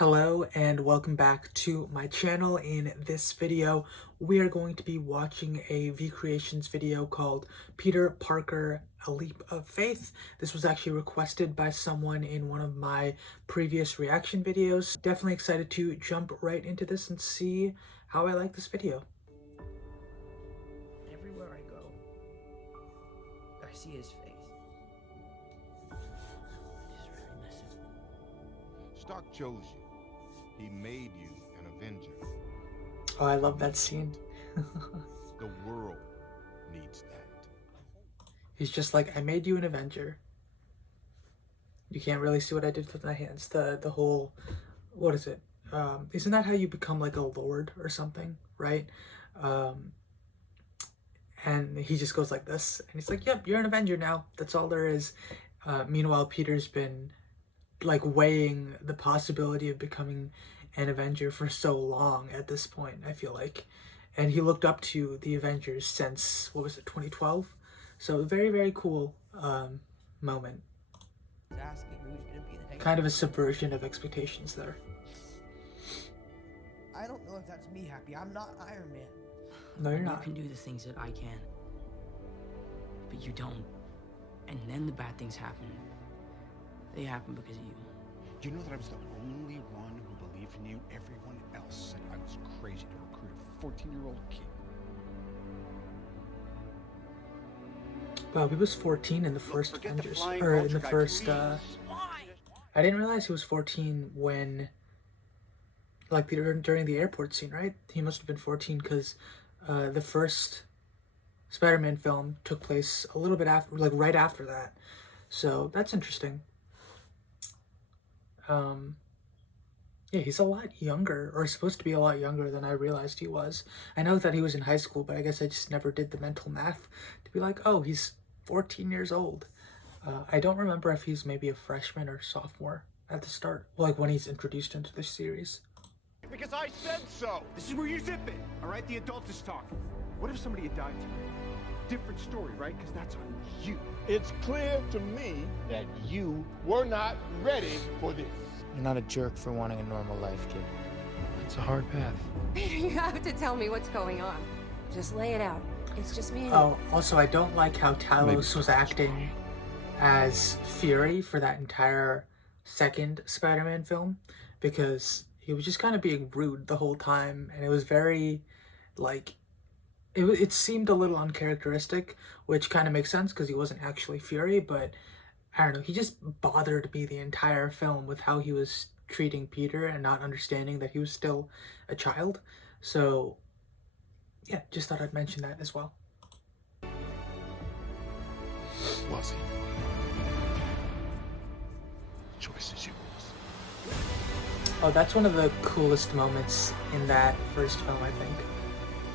Hello and welcome back to my channel. In this video, we are going to be watching a VCreations video called Peter Parker, A Leap of Faith. This was actually requested by someone in one of my previous reaction videos. Definitely excited to jump right into this and see how I like this video. Everywhere I go, I see his face. He's really missing. Stark chose you. He made you an Avenger. Oh, I love that scene. The world needs that. He's just like, I made you an Avenger. You can't really see what I did with my hands. The whole, what is it? Isn't that how you become like a lord or something, right? And he just goes like this, and he's like, yep, you're an Avenger now. That's all there is. Meanwhile, Peter's been like weighing the possibility of becoming an Avenger for so long at this point, I feel like. And he looked up to the Avengers since, what was it, 2012? So very, very cool moment. He's asking who's gonna be the next. Kind of a subversion of expectations there. I don't know if that's me happy. I'm not Iron Man. No, you're You not. can do the things that I can, but you don't. And then the bad things happen. They happen because of you. Do you know that I was the only one who believed in you? Everyone else said I was crazy to recruit a 14-year-old kid. Wow, he was 14 in the first Forget the Avengers, flying or in vulture the guy, first, please. I didn't realize he was 14 when, like, during the airport scene, right? He must have been 14 because the first Spider-Man film took place a little bit after, like, right after that. So that's interesting. Yeah, he's a lot younger, or supposed to be a lot younger than I realized he was. I know that he was in high school, but I guess I just never did the mental math to be like, oh, he's 14 years old. I don't remember if he's maybe a freshman or sophomore at the start, like when he's introduced into the series. Because I said so. This is where you zip it, all right? The adult is talking. What if somebody had died tonight? Different story, right? Because that's on you. It's clear to me that you were not ready for this. You're not a jerk for wanting a normal life, kid. It's a hard path. You have to tell me what's going on. Just lay it out. It's just me and Oh, also, I don't like how Talos was acting as Fury for that entire second Spider-Man film, because he was just kind of being rude the whole time, and it was very, like, it seemed a little uncharacteristic, which kind of makes sense because he wasn't actually Fury, but I don't know, he just bothered me the entire film with how he was treating Peter and not understanding that he was still a child. So, yeah, just thought I'd mention that as well. Was he? Choice is yours. Oh, that's one of the coolest moments in that first film, I think.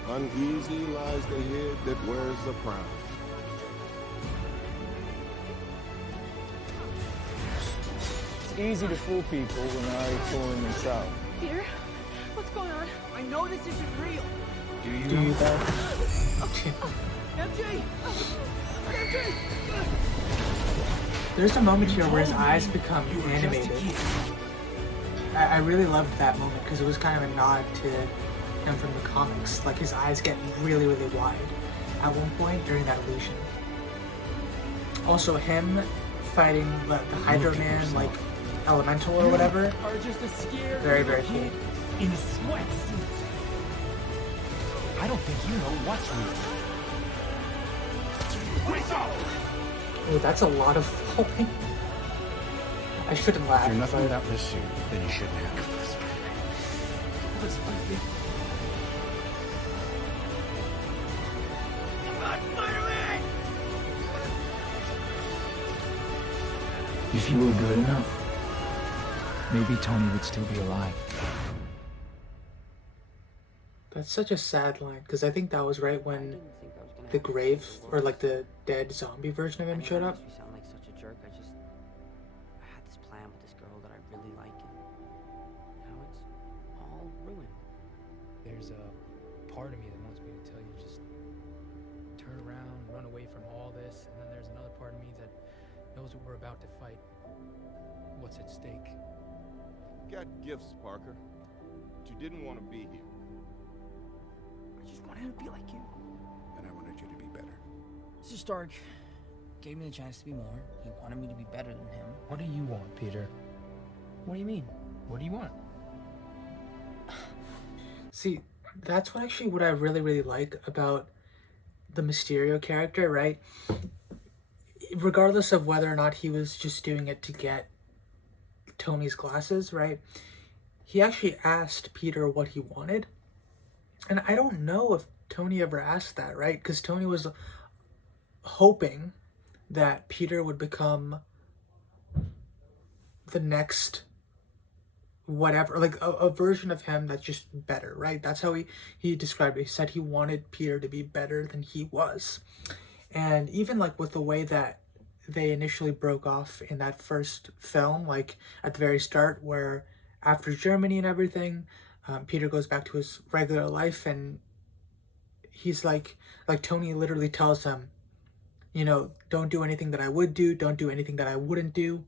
Uneasy lies the head that wears the crown. It's easy to fool people when they're already fooling themselves. Peter, what's going on? I know this isn't real. Do you though? MJ! There's a moment here where his eyes become animated. I really loved that moment because it was kind of a nod to him from the comics. Like, his eyes get really, really wide at one point during that illusion. Also, him fighting the Hydro Man, like, elemental or whatever. Are just a scared Very, very cool. in a sweatsuit. I don't think you know what's real. Oh, that's a lot of falling. I shouldn't laugh. If you're nothing but- without this suit, then you shouldn't have. If you were good enough, maybe Tony would still be alive. That's such a sad line, because I think that was right when the grave, or like the dead zombie version of him showed up. You sound like such a jerk. I had this plan with this girl that I really like, and now it's all ruined. There's a part of me that wants me to tell you just turn around, run away from all this, and then there's another part of me that knows what we're about to fight, what's at stake. You got gifts, Parker. But you didn't want to be here. I just wanted to be like you. And I wanted you to be better. Mr. Stark gave me the chance to be more. He wanted me to be better than him. What do you want, Peter? What do you mean? What do you want? See, that's what I really, really like about the Mysterio character, right? Regardless of whether or not he was just doing it to get Tony's glasses, right? He actually asked Peter what he wanted. And I don't know if Tony ever asked that, right? Because Tony was hoping that Peter would become the next whatever, like a version of him that's just better, right? That's how he described it. He said he wanted Peter to be better than he was. And even like with the way that they initially broke off in that first film, like at the very start, where after Germany and everything, Peter goes back to his regular life, and he's like Tony literally tells him, you know, don't do anything that I would do, don't do anything that I wouldn't do.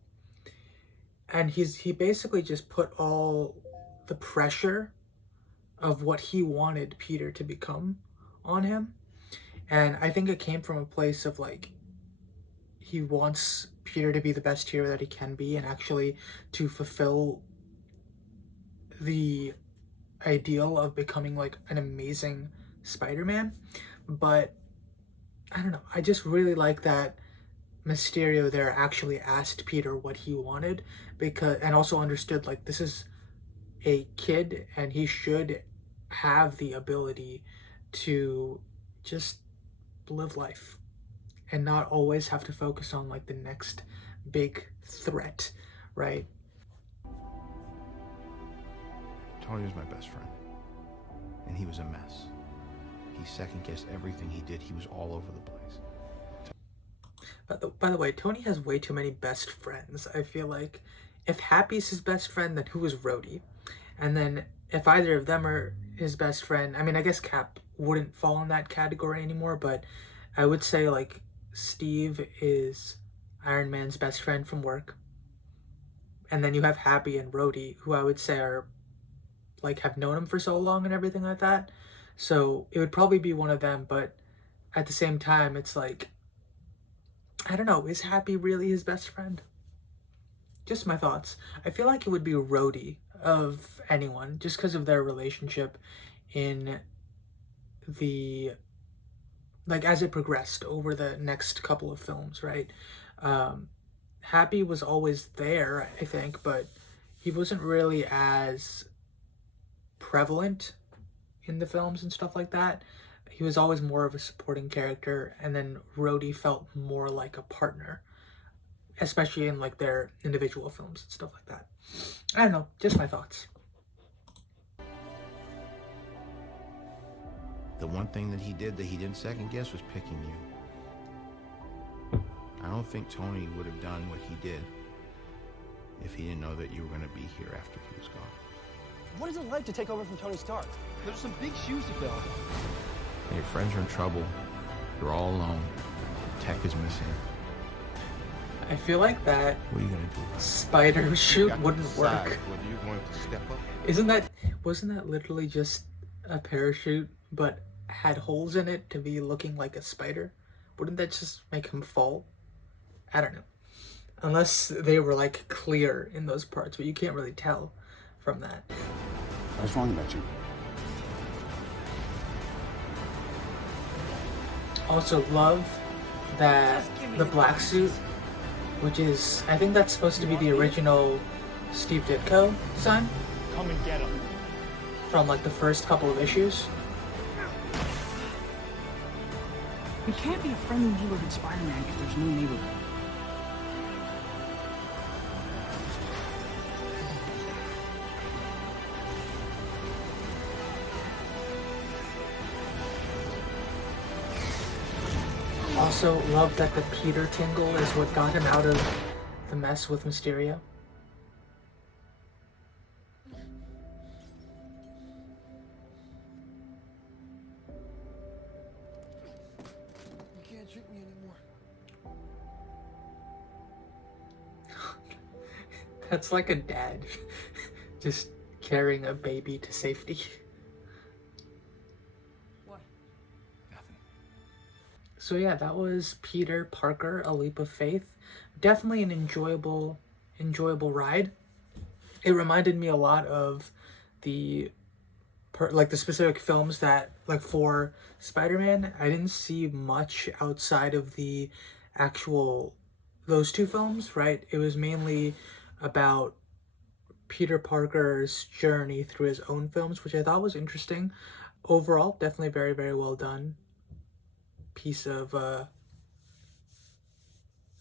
And he basically just put all the pressure of what he wanted Peter to become on him. And I think it came from a place of like, he wants Peter to be the best hero that he can be, and actually to fulfill the ideal of becoming like an amazing Spider-Man. But I don't know, I just really like that Mysterio there actually asked Peter what he wanted, because, and also understood like this is a kid and he should have the ability to just live life and not always have to focus on like the next big threat, right? Tony was my best friend, and he was a mess. He second-guessed everything he did. He was all over the place. By the way, Tony has way too many best friends. I feel like if Happy's his best friend, then who is Rhodey? And then if either of them are his best friend, I mean, I guess Cap wouldn't fall in that category anymore, but I would say like Steve is Iron Man's best friend from work. And then you have Happy and Rhodey, who I would say are like have known him for so long and everything like that. So it would probably be one of them, but at the same time, it's like, I don't know, is Happy really his best friend? Just my thoughts. I feel like it would be Rhodey of anyone, just because of their relationship in the, like, as it progressed over the next couple of films, right? Happy was always there, I think, but he wasn't really as prevalent in the films and stuff like that. He was always more of a supporting character, and then Rhodey felt more like a partner, especially in like their individual films and stuff like that. I don't know, just my thoughts. The one thing that he did that he didn't second guess was picking you. I don't think Tony would have done what he did if he didn't know that you were going to be here after he was gone. What is it like to take over from Tony Stark? There's some big shoes to fill. Your friends are in trouble. You're all alone. Tech is missing. I feel like that What are you going to do? spider shoot Got to wouldn't decide work. whether you're going to step up. Wasn't that literally just a parachute but had holes in it to be looking like a spider? Wouldn't that just make him fall? I don't know. Unless they were like clear in those parts, but you can't really tell from that. What's wrong about you? Also love that the black suit, which is, I think that's supposed to be the original Steve Ditko sign Come and get him. from like the first couple of issues. You can't be a friendly neighborhood Spider-Man if there's no neighborhood. Also love that the Peter tingle is what got him out of the mess with Mysterio. You can't trick me anymore. That's like a dad just carrying a baby to safety. What? Nothing. So yeah, that was Peter Parker, A Leap of Faith. Definitely an enjoyable ride. It reminded me a lot of the the specific films that, like, for Spider-Man, I didn't see much outside of the actual those two films, right? It was mainly about Peter Parker's journey through his own films, which I thought was interesting. Overall, definitely very, very well done piece of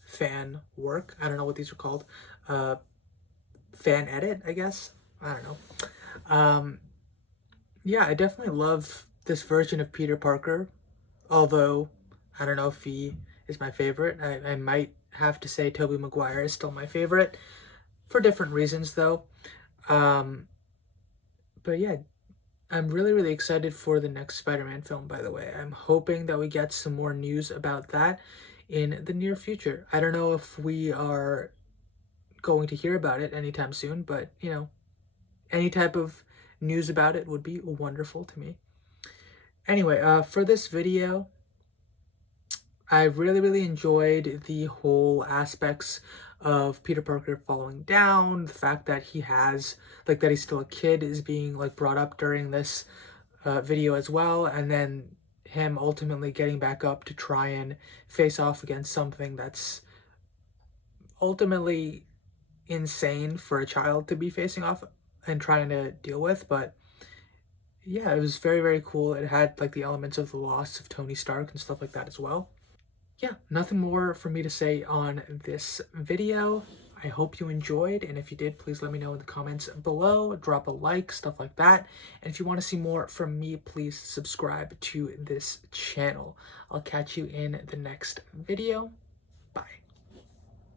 fan work. I don't know what these are called. Fan edit, I guess. I don't know. Yeah, I definitely love this version of Peter Parker, although I don't know if he is my favorite. I might have to say Tobey Maguire is still my favorite, for different reasons though. But yeah, I'm really, really excited for the next Spider-Man film, by the way. I'm hoping that we get some more news about that in the near future. I don't know if we are going to hear about it anytime soon, but, you know, any type of news about it would be wonderful to me. Anyway, for this video, I really, really enjoyed the whole aspects of Peter Parker falling down, the fact that he has, like, that he's still a kid is being, like, brought up during this video as well, and then him ultimately getting back up to try and face off against something that's ultimately insane for a child to be facing off and trying to deal with. But yeah, it was very, very cool. It had, like, the elements of the loss of Tony Stark and stuff like that as well. Yeah, nothing more for me to say on this video. I hope you enjoyed, and if you did, please let me know in the comments below. Drop a like, stuff like that. And if you want to see more from me, please subscribe to this channel. I'll catch you in the next video. Bye.